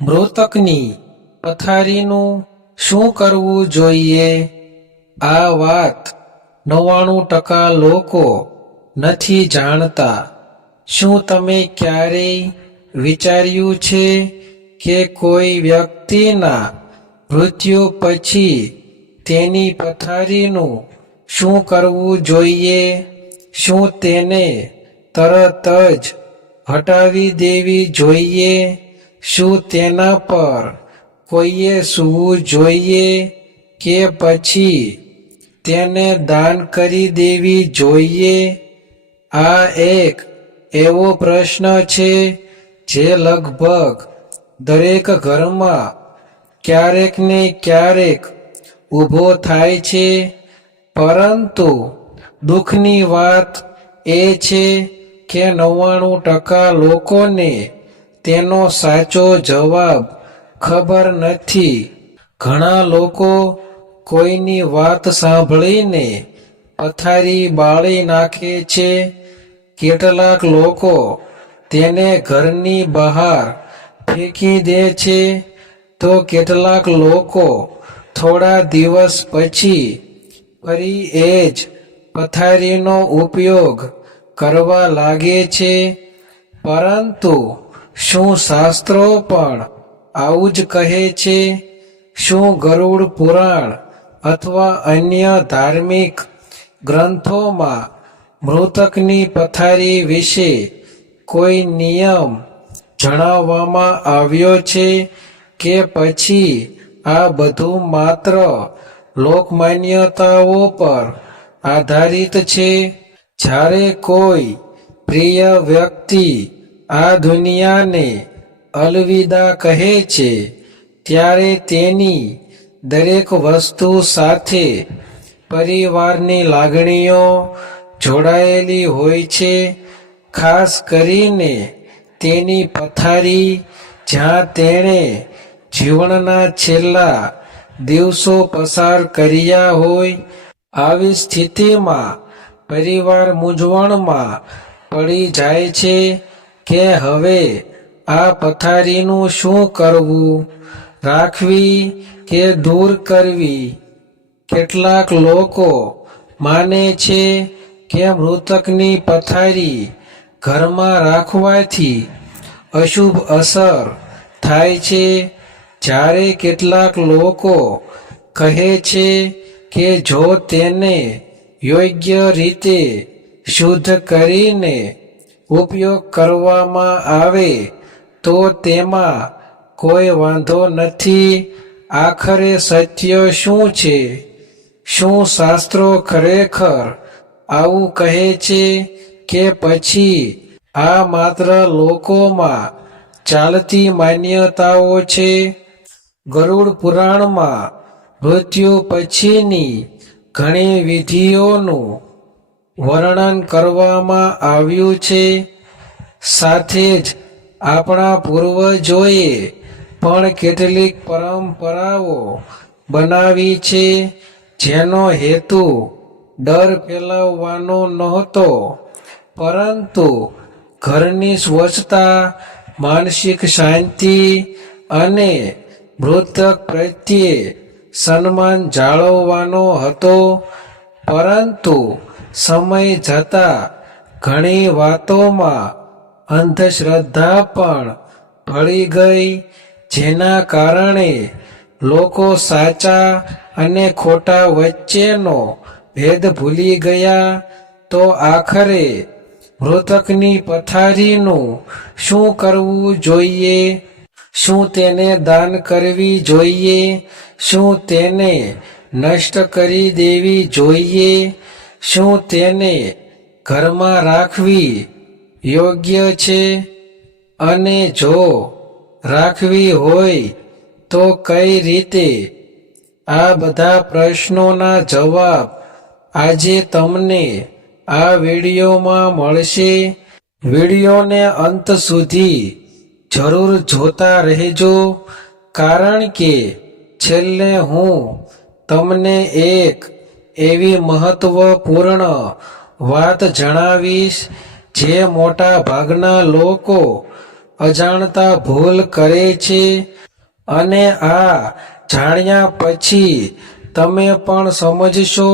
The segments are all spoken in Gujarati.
મૃતકની પથારીનું શું કરવું જોઈએ? આ વાત 99% લોકો નથી જાણતા. શું તમે ક્યારેય વિચાર્યું છે કે કોઈ વ્યક્તિના મૃત્યુ પછી તેની પથારીનું શું કરવું જોઈએ? શું તેને તરત જ હટાવી દેવી જોઈએ? શું તેના પર કોઈએ સૂવું જોઈએ કે પછી તેને દાન કરી દેવી જોઈએ? આ એક એવો પ્રશ્ન છે જે લગભગ દરેક ઘરમાં ક્યારેક ને ક્યારેક ઊભો થાય છે, પરંતુ દુઃખની વાત એ છે કે 99% લોકોને તેનો સાચો જવાબ ખબર નથી. ઘણા લોકો કોઈની વાત સાંભળીને પથારી બાળી નાખે છે. કેટલાક લોકો તેને ઘરની બહાર ફેંકી દે છે, તો કેટલાક લોકો થોડા દિવસ પછી ફરી એ જ પથારીનો ઉપયોગ કરવા લાગે છે. પરંતુ શું શાસ્ત્રો પણ આવું જ કહે છે? શું ગરુડ પુરાણ અથવા અન્ય ધાર્મિક ગ્રંથોમાં મૃતકની પથારી વિશે કોઈ નિયમ જણાવવામાં આવ્યો છે કે પછી આ બધું માત્ર લોકમાન્યતાઓ પર આધારિત છે? જ્યારે કોઈ પ્રિય વ્યક્તિ આ દુનિયાને અલવિદા કહે છે, ત્યારે તેની દરેક વસ્તુ સાથે પરિવારની લાગણીઓ જોડાયેલી હોય છે. ખાસ કરીને તેની પથારી, જ્યાં તેણે જીવનના છેલ્લા દિવસો પસાર કર્યા હોય. આવી સ્થિતિમાં પરિવાર મૂંઝવણમાં પડી જાય છે કે હવે આ પથારીનું શું કરવું, રાખવી કે દૂર કરવી. કેટલાક લોકો માને છે કે મૃતકની પથારી ઘરમાં રાખવાથી અશુભ અસર થાય છે, જ્યારે કેટલાક લોકો કહે છે કે જો તેને યોગ્ય રીતે શુદ્ધ કરીને ઉપયોગ કરવામાં આવે તો તેમાં કોઈ વાંધો નથી. આખરે સત્ય શું છે? શું શાસ્ત્રો ખરેખર આવું કહે છે કે પછી આ માત્ર લોકોમાં ચાલતી માન્યતાઓ છે? ગરુડ પુરાણમાં મૃત્યુ પછીની ઘણી વિધિઓનું વર્ણન કરવામાં આવ્યું છે. સાથે જ આપણા પૂર્વજોએ પણ કેટલીક પરંપરાઓ બનાવી છે જેનો હેતુ ડર ફેલાવવાનો નહોતો, પરંતુ ઘરની સ્વચ્છતા, માનસિક શાંતિ અને મૃતક પ્રત્યે સન્માન જાળવવાનો હતો. પરંતુ સમય જતાં ઘણી વાતોમાં અંધશ્રદ્ધા પણ ભળી ગઈ, જેના કારણે લોકો સાચા અને ખોટા વચ્ચેનો ભેદ ભૂલી ગયા. તો આખરે મૃતકની પથારીનું શું કરવું જોઈએ? શું તેને દાન કરવી જોઈએ? શું તેને નષ્ટ કરી દેવી જોઈએ? શું તેને ઘરમાં રાખવી યોગ્ય છે? અને જો રાખવી હોય તો કઈ રીતે? આ બધા પ્રશ્નોના જવાબ આજે તમને આ વિડીયોમાં મળશે. વિડીયોને અંત સુધી જરૂર જોતા રહેજો, કારણ કે છેલ્લે હું તમને એક એવી મહત્વપૂર્ણ વાત જણાવીશ જે મોટા ભાગના લોકો અજાણતા ભૂલ કરે છે અને આ જાણ્યા પછી તમે પણ સમજશો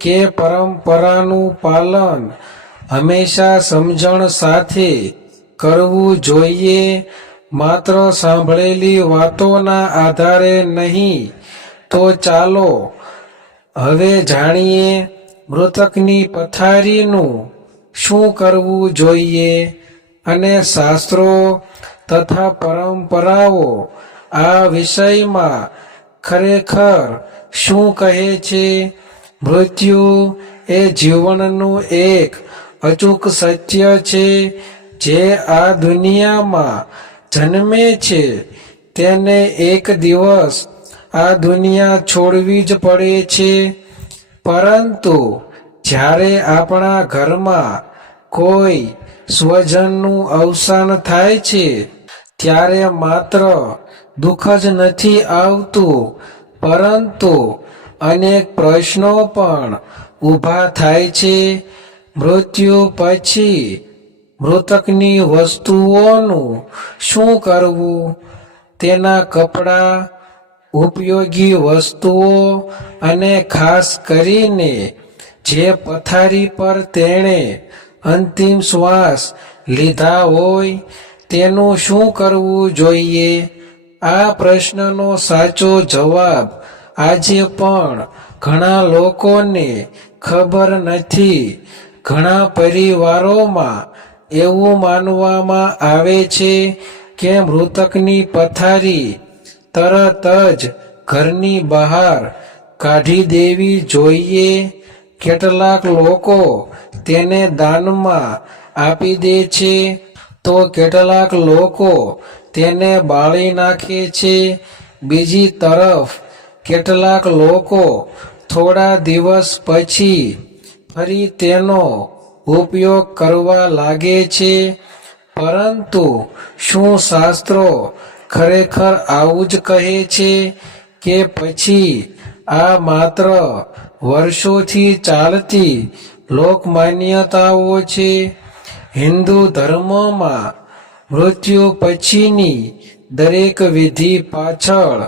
કે પરંપરાનું પાલન હંમેશા સમજણ સાથે કરવું જોઈએ, માત્ર સાંભળેલી વાતોના આધારે નહીં. તો ચાલો હવે જાણીએ મૃતકની પથારીનું શું કરવું જોઈએ અને શાસ્ત્રો તથા પરંપરાઓ આ વિષયમાં ખરેખર શું કહે છે. મૃત્યુ એ જીવનનું એક અચૂક સત્ય છે. જે આ દુનિયામાં જન્મે છે તેને એક દિવસ આ દુનિયા છોડવી જ પડે છે. પરંતુ જ્યારે આપણા ઘરમાં કોઈ સ્વજનનું અવસાન થાય છે ત્યારે માત્ર દુઃખ જ નથી આવતું, પરંતુ અનેક પ્રશ્નો પણ ઊભા થાય છે. મૃત્યુ પછી મૃતકની વસ્તુઓનું શું કરવું? તેના કપડાં, ઉપયોગી વસ્તુઓ અને ખાસ કરીને જે પથારી પર તેણે અંતિમ શ્વાસ લીધા હોય તેનું શું કરવું જોઈએ? આ પ્રશ્નનો સાચો જવાબ આજે પણ ઘણા લોકોને ખબર નથી. ઘણા પરિવારોમાં એવું માનવામાં આવે છે કે મૃતકની પથારી તરત જ ઘરની બહાર કાઢી દેવી જોઈએ. કેટલાક લોકો તેને દાનમાં આપી દે છે, તો કેટલાક લોકો તેને બાળી નાખે છે. બીજી તરફ કેટલાક લોકો થોડા દિવસ પછી ફરી તેનો ઉપયોગ કરવા લાગે છે. પરંતુ શું શાસ્ત્રો ખરેખર આવું જ કહે છે કે પછી આ માત્ર વર્ષોથી ચાલતી લોકમાન્યતાઓ છે? હિન્દુ ધર્મમાં મૃત્યુ પછીની દરેક વિધિ પાછળ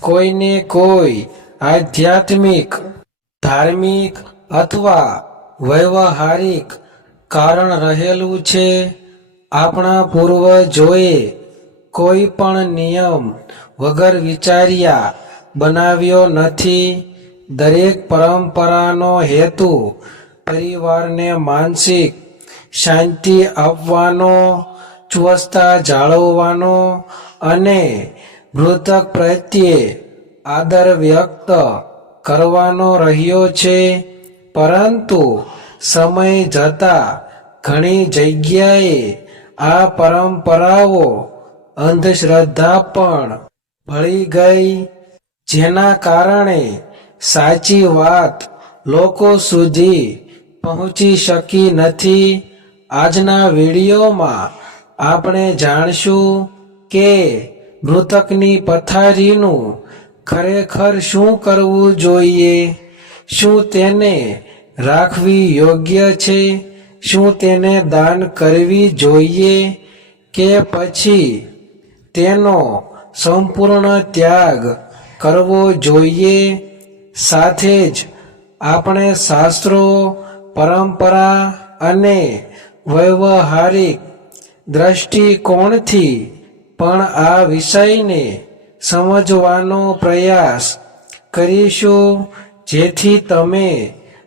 કોઈને કોઈ આધ્યાત્મિક, ધાર્મિક અથવા વૈવાહારિક કારણ રહેલું છે. આપણા પૂર્વજોએ કોઈ પણ નિયમ વગર વિચાર્યા બનાવ્યો નથી. દરેક પરંપરાનો હેતુ પરિવારને માનસિક શાંતિ આપવાનો, સ્વસ્થતા જાળવવાનો અને મૃતક પ્રત્યે આદર વ્યક્ત કરવાનો રહ્યો છે. પરંતુ સમય જતાં ઘણી જગ્યાએ આ પરંપરાઓ અંધશ્રદ્ધા પણ ભળી ગઈ, જેના કારણે સાચી વાત લોકો સુધી પહોંચી શકી નથી. આજના વિડીયોમાં આપણે જાણશું કે મૃતકની પથારીનું ખરેખર શું કરવું જોઈએ. શું તેને રાખવી યોગ્ય છે? શું તેને દાન કરવી જોઈએ કે પછી તેનો સંપૂર્ણ ત્યાગ કરવો જોઈએ? સાથે જ આપણે શાસ્ત્રો, પરંપરા અને વૈવાહારિક દ્રષ્ટિકોણથી પણ આ વિષયને સમજવાનો પ્રયાસ કરીશું, જેથી તમે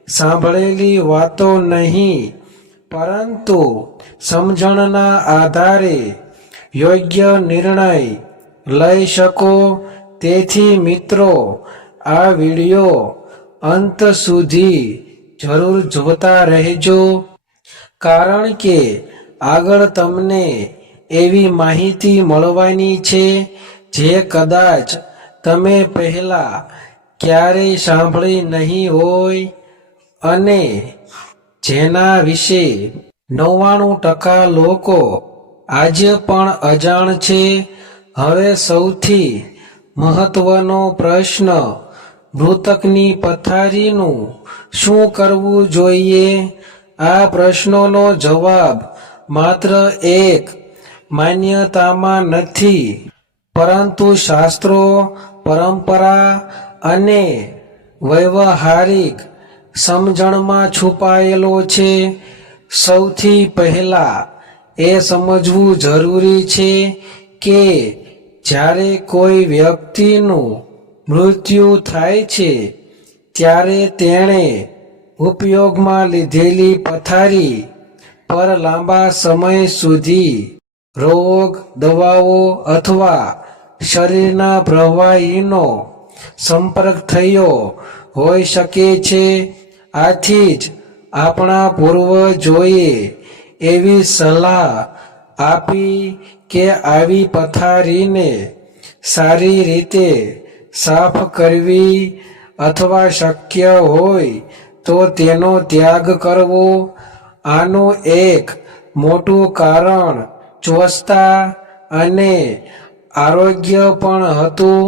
સાંભળેલી વાતો નહીં પરંતુ સમજણના આધારે યોગ્ય નિર્ણય લઈ શકો. તેથી મિત્રો, આ વિડિયો અંત સુધી જરૂર જોતા રહેજો, કારણ કે આગળ તમને એવી માહિતી મળવાની છે જે કદાચ તમે પહેલાં ક્યારેય સાંભળી નહીં હોય અને જેના વિશે 99% લોકો આજે પણ અજાણ છે. હવે સૌથી મહત્વનો પ્રશ્ન, મૃતકની પથારીનું શું કરવું જોઈએ? આ પ્રશ્નનો જવાબ માત્ર એક માન્યતામાં નથી, પરંતુ શાસ્ત્રો, પરંપરા અને વૈવાહારિક સમજણમાં છુપાયેલો છે. સૌથી પહેલા એ સમજવું જરૂરી છે કે જ્યારે કોઈ વ્યક્તિનું મૃત્યુ થાય છે ત્યારે તેણે ઉપયોગમાં લીધેલી પથારી પર લાંબા સમય સુધી રોગ, દવાઓ અથવા શરીરના પ્રવાહીનો સંપર્ક થયો હોઈ શકે છે. આથી જ આપણા પૂર્વજોએ એવી સલાહ આપી કે આવી પથારીને સારી રીતે સાફ કરવી અથવા શક્ય હોય તો તેનો ત્યાગ કરવો. આનું એક મોટું કારણ સ્વચ્છતા અને આરોગ્ય પણ હતું.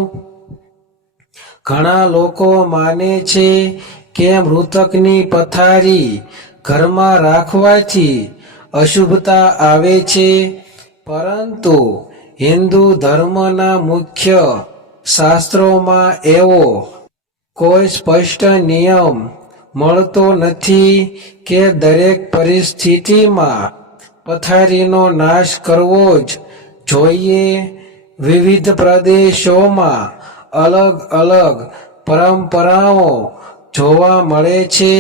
ઘણા લોકો માને છે કે મૃતકની પથારી ઘરમાં રાખવાથી અશુભતા આવે છે, પરંતુ હિન્દુ ધર્મના મુખ્ય શાસ્ત્રોમાં એવો કોઈ સ્પષ્ટ નિયમ મળતો નથી કે દરેક પરિસ્થિતિમાં પથારીનો નાશ કરવો જ જોઈએ. વિવિધ પ્રદેશોમાં અલગ અલગ પરંપરાઓ જોવા મળે છે.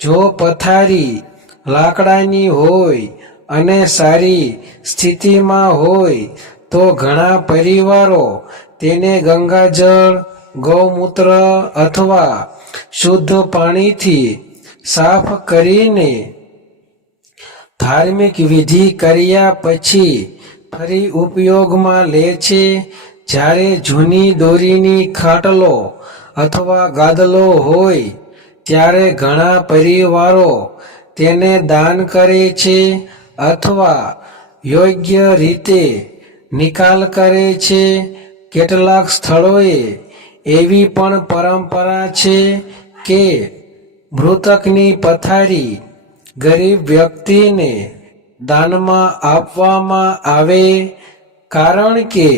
જો પથારી લાકડાની હોય અને સારી સ્થિતિમાં હોય તો ઘણા પરિવારો તેને ગંગાજળ, ગૌમૂત્ર અથવા શુદ્ધ પાણીથી સાફ કરીને ધાર્મિક વિધિ કર્યા પછી ફરી ઉપયોગમાં લે છે. જ્યારે જૂની દોરીની ખાટલો અથવા ગાદલો હોય ત્યારે ઘણા પરિવારો તેને દાન કરે છે અથવા યોગ્ય રીતે નિકાલ કરે છે. કેટલાક સ્થળોએ એવી પણ પરંપરા છે કે મૃતકની પથારી ગરીબ વ્યક્તિને દાનમાં આપવામાં આવે, કારણ કે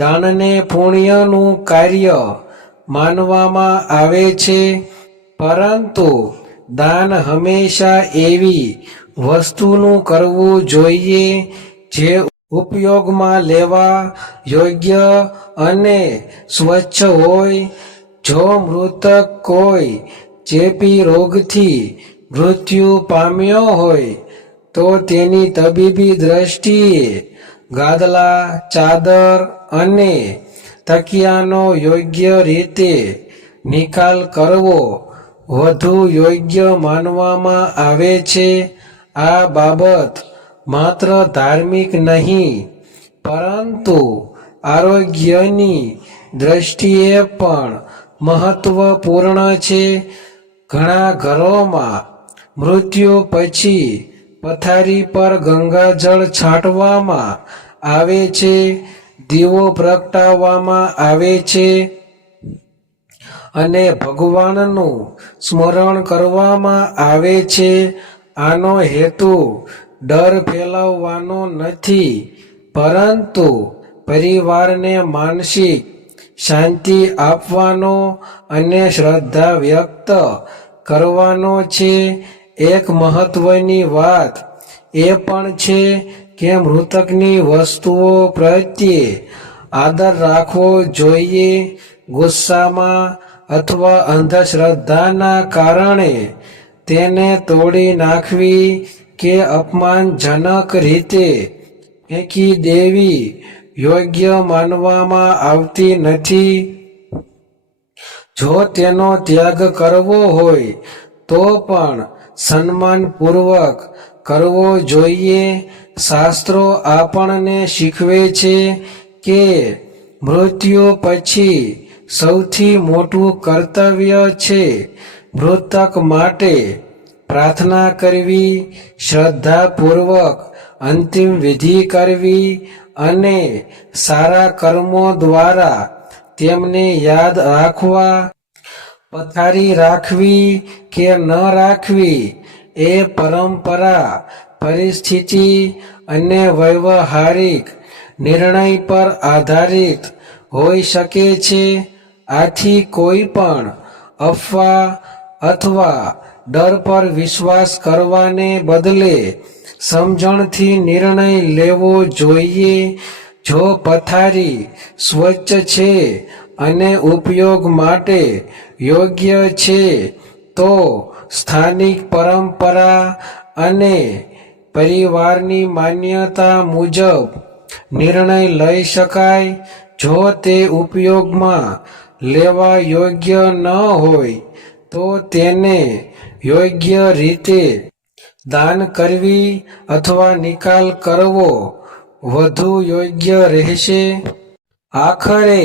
દાનને પુણ્યનું કાર્ય માનવામાં આવે છે. પરંતુ દાન હંમેશા એવી વસ્તુનું કરવું જોઈએ જે ઉપયોગમાં લેવા યોગ્ય અને સ્વચ્છ હોય. જો મૃતક કોઈ ચેપી રોગથી મૃત્યુ પામ્યો હોય તો તેની તબીબી દ્રષ્ટિએ ગાદલા, ચાદર અને તકિયાનો યોગ્ય રીતે નિકાલ કરવો વધુ યોગ્ય માનવામાં આવે છે. આ બાબત માત્ર ધાર્મિક નહીં, પરંતુ આરોગ્યની દ્રષ્ટિએ પણ મહત્વપૂર્ણ છે. ઘણા ઘરોમાં મૃત્યુ પછી પથારી પર ગંગાજળ છાંટવામાં આવે છે, દીવો પ્રગટાવવામાં આવે છે અને ભગવાનનું સ્મરણ કરવામાં આવે છે. આનો હેતુ ડર ફેલાવવાનો નથી, પરંતુ પરિવારને માનસિક શાંતિ આપવાનો અને શ્રદ્ધા વ્યક્ત કરવાનો છે. એક મહત્વની વાત એ પણ છે કે મૃતકની વસ્તુઓ પ્રત્યે આદર રાખવો જોઈએ. ગુસ્સામાં અથવા અંધશ્રદ્ધાના કારણે તેને તોડી નાખવી કે અપમાનજનક રીતે ફેંકી દેવી યોગ્ય માનવામાં આવતી નથી. જો તેનો ત્યાગ કરવો હોય તો પણ સન્માનપૂર્વક કરવો જોઈએ. શાસ્ત્રો આપણને શીખવે છે કે મૃત્યુ પછી સૌથી મોટું કર્તવ્ય છે મૃતક માટે પ્રાર્થના કરવી, શ્રદ્ધાપૂર્વક અંતિમ વિધિ કરવી અને સારા કર્મો દ્વારા તેમને યાદ રાખવા. પથારી રાખવી કે ન રાખવી એ પરંપરા, પરિસ્થિતિ અને વ્યવહારિક નિર્ણય પર આધારિત હોઈ શકે છે. આથી કોઈ પણ અફવા અથવા ડર પર વિશ્વાસ કરવાને બદલે સમજણથી નિર્ણય લેવો જોઈએ. જો પથારી સ્વચ્છ છે અને ઉપયોગ માટે યોગ્ય છે તો સ્થાનિક પરંપરા અને પરિવારની માન્યતા મુજબ નિર્ણય લઈ શકાય. જો તે ઉપયોગમાં લેવા યોગ્ય ન હોય તો તેને યોગ્ય રીતે દાન કરવી અથવા નિકાલ કરવો વધુ યોગ્ય રહેશે. આખરે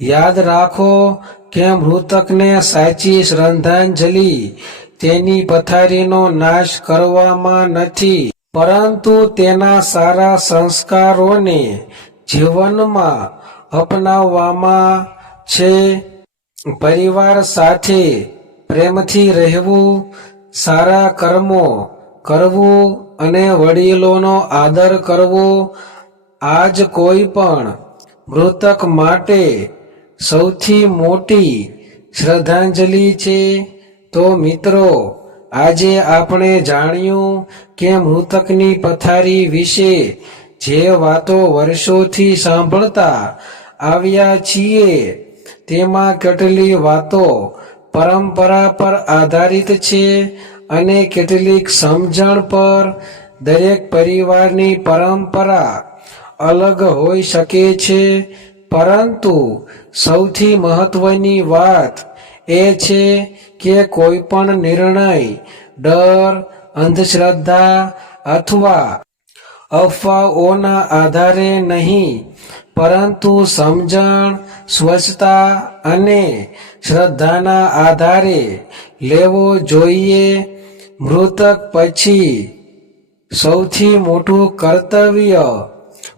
યાદ રાખો કે મૃતકને સાચી શ્રદ્ધાંજલિ તેની પથારીનો નાશ કરવામાં નથી, પરંતુ તેના સારા સંસ્કારોને જીવનમાં અપનાવવામાં છે. પરિવાર સાથે પ્રેમથી રહેવું, સારા કર્મો કરવું અને વડીલોનો આદર કરવો આ જ કોઈ પણ મૃતક માટે સૌથી મોટી શ્રદ્ધાંજલિ છે. તો મિત્રો, આજે આપણે જાણ્યું કે મૃતકની પથારી વિશે જે વાતો વર્ષોથી સાંભળતા આવ્યા છીએ તેમાં કેટલી વાતો પરંપરા પર આધારિત છે અને કેટલીક સમજણ પર. દરેક પરિવારની પરંપરા અલગ હોઈ શકે છે, પરંતુ સૌથી મહત્વની વાત એ છે કે કોઈ પણ નિર્ણય ડર, અંધશ્રદ્ધા અથવા અફવાઓના આધારે નહીં, પરંતુ સમજણ, સ્વચ્છતા અને શ્રદ્ધાના આધારે લેવો જોઈએ. મૃતક પછી સૌથી મોટું કર્તવ્ય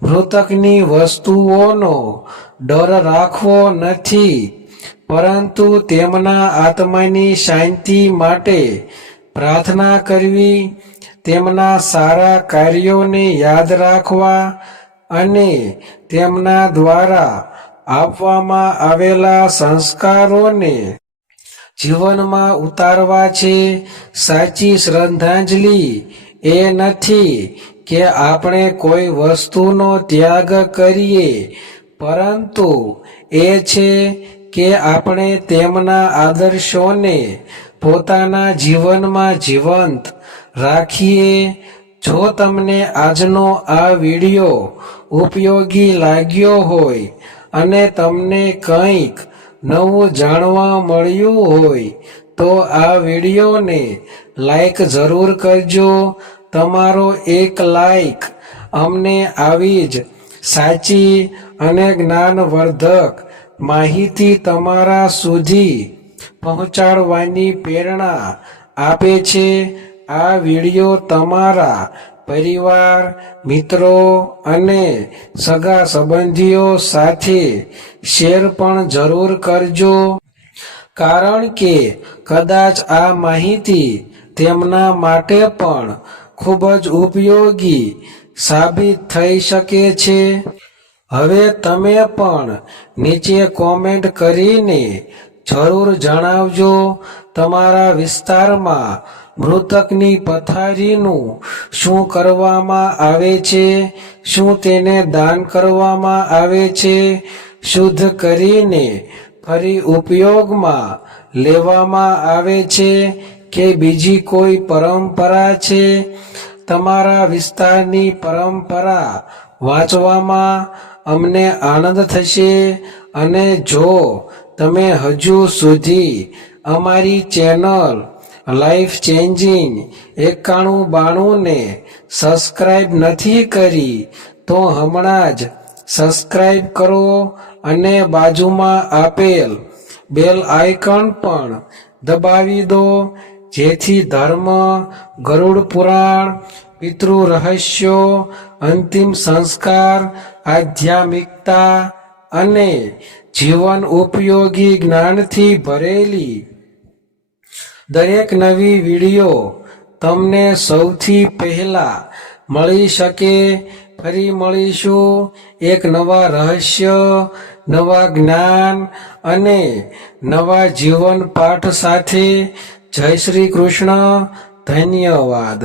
મૃતકની વસ્તુઓનો ડર રાખવો નથી, પરંતુ તેમના આત્માની શાંતિ માટે પ્રાર્થના કરવી, તેમના સારા કાર્યોને યાદ રાખવા અને તેમના દ્વારા આપવામાં આવેલા સંસ્કારોને જીવનમાં ઉતારવા છે. સાચી શ્રદ્ધાંજલિ એ નથી કે આપણે કોઈ વસ્તુનો ત્યાગ કરીએ, પરંતુ એ છે કે આપણે તેમના આદર્શોને પોતાના જીવનમાં જીવંત રાખીએ. જો તમને આજનો આ વિડિયો ઉપયોગી લાગ્યો હોય અને તમને કંઈક નવું જાણવા મળ્યું હોય તો આ વિડિયોને લાઈક જરૂર કરજો. તમારો એક લાઈક અમને આવી જ સાચી અને જ્ઞાનવર્ધક માહિતી તમારા સુધી પહોંચાડવાની પ્રેરણા આપે છે. આ વિડિયો તમારા પરિવાર, મિત્રો અને સગા સંબંધીઓ સાથે શેર પણ જરૂર કરજો, કારણ કે કદાચ આ માહિતી તેમના માટે પણ ખૂબ જ ઉપયોગી સાબિત થઈ શકે છે. હવે તમે પણ નીચે કોમેન્ટ કરીને જરૂર જણાવજો તમારા વિસ્તારમાં મૃતકની પથારીનું શું કરવામાં આવે છે. શું તેને દાન કરવામાં આવે છે, શુદ્ધ કરીને ફરી ઉપયોગમાં લેવામાં આવે છે કે બીજી કોઈ પરંપરા છે? તમારા વિસ્તારની પરંપરા વાંચવામાં અમને આનંદ થશે. અને જો તમે હજુ સુધી અમારી ચેનલ લાઈફ ચેન્જિંગ 9192 ને સબસ્ક્રાઈબ નથી કરી તો હમણાં જ સબસ્ક્રાઈબ કરો અને બાજુમાં આપેલ બેલ આઇકન પણ દબાવી દો, જેથી ધર્મ, ગરુડ પુરાણ, પિતૃ રહસ્યો, અંતિમ સંસ્કાર, આધ્યાત્મિકતા અને જીવન ઉપયોગી જ્ઞાનથી ભરેલી દરેક નવી વિડિયો તમને સૌથી પહેલા મળી શકે. ફરી મળીશું એક નવા રહસ્ય, નવા જ્ઞાન અને નવા જીવન પાઠ સાથે. જય શ્રી કૃષ્ણ. ધન્યવાદ.